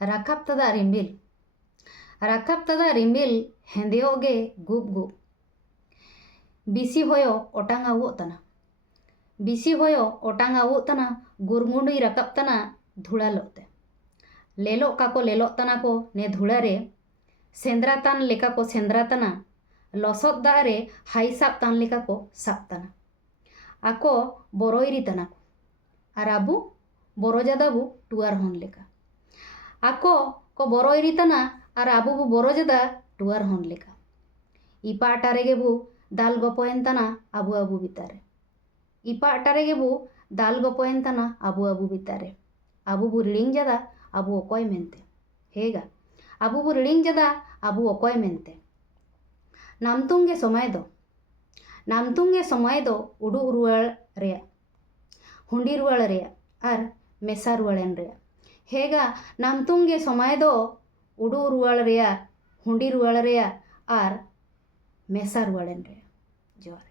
राखाब तदा रिमिल हेंदेओगे गुब गुब बिसी होयो ओटांग आवो तना बिसी होयो ओटांग आवो तना गुरमुंडुई राकाब तना धुड़ा लोते लेलो काको लेलो तना को ने धुड़ा रे सेंद्रा तान लेका को सेंद्रा तना लसोद दा रे हाई साब तान लेका को साब तना आको बोरोइरी तना को आर आबू बोरोजादाबू टुआर होन लेका आको को बोरोइरी तना आर आबू बू बोरोजादा टुआर होन लेका इपा अटारेगे बू दाल गपोयन तना आबू आबू बितारे इपा अटारेगे बू दाल गपोयन तना आबू बितारे आबू बू रिडिंग जादा आबू ओकोय मेनते हेगा आबू बू रिडिंग जादा आबू ओकोय मेनते नामतुंगे समय दो उडू रुवाल रेया हुंडी रुवाल रेया आर मेसा रुवालेन रेया हेगा नामतुंगे समय दो उडू रुवाल रेया हुंडी रुवाल रेया आर मेसा रुवालेन रेया जोहार।